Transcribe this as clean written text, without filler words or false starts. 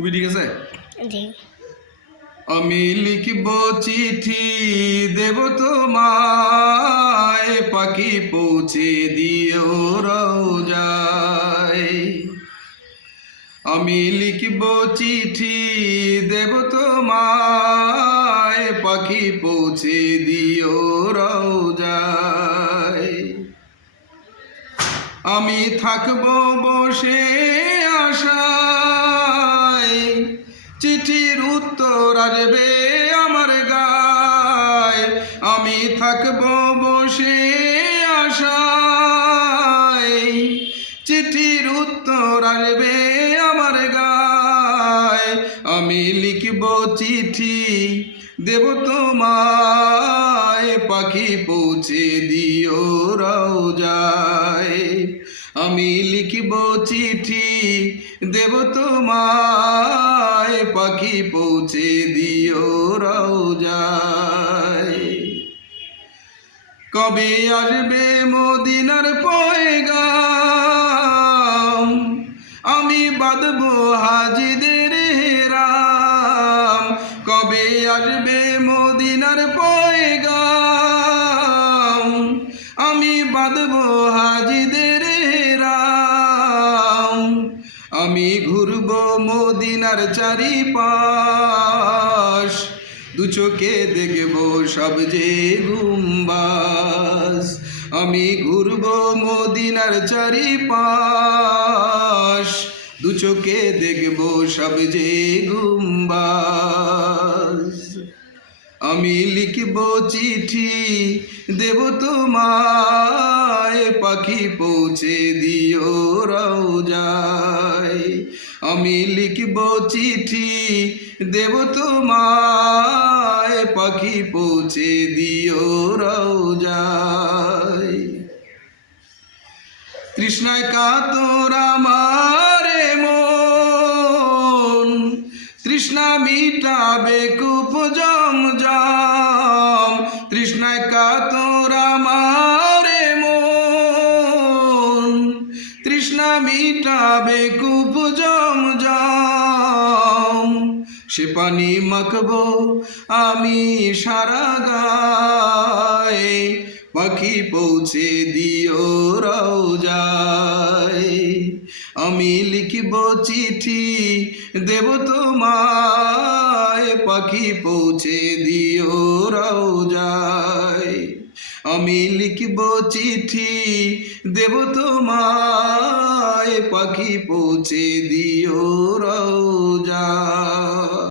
তুমি ঠিক আছে? জি। আমি লিখব চিঠি দেব তোমায়, পাখি পৌঁছে দিও রওজায়। আমি লিখব চিঠি দেব তোমায়, পাখি পৌঁছে দিও রওজায়। আমি থাকব বসে আশায়, চিঠির উত্তর আসবে আমার গায়। আমি থাকব বসে আশায়, চিঠির উত্তর আসবে আমার গায়। আমি লিখব চিঠি দেব তোমায়, পাখি পৌঁছে দিও রওজায়। আমি লিখব চিঠি দেব তোমায়, পাখি পৌঁছে দিও রওজায়। কবে আসবে মদিনার পয়গাম, আমি বাঁধব হাজিদের হেরাম। কবে আসবে মদিনার পয়গাম, আমি বাঁধব হাজিদের হেরাম। আমি ঘুরব মদিনার চারিপাশ, দু চোখে দেখব সব যে গুম্বাস। আমি ঘুরব মদিনার চারিপাশ, দু চোখে দেখব সব যে গুম্বাস। আমি লিখব চিঠি দেব তোমায়, পাখি পৌঁছে দিও রওজায়। আমি লিখব চিঠি দেব তোমায়, পাখি পৌঁছে দিও রওজায়। তৃষ্ণায় কাতর আমার মন, তৃষ্ণা মিটাবে কূপ জমজম। তৃষ্ণায় কাতর আমার মন, তৃষ্ণা মিটাবে কূপ জমজম। সে পানি মাখবো আমি সারা গায়ে, পাখি পৌঁছে দিও রওজায়। আমি লিখব চিঠি দেব তোমায়, পাখি পৌঁছে দিও রওজায়। আমি লিখব চিঠি দেব তোমায়, পাখি পৌঁছে দিও রওজায়।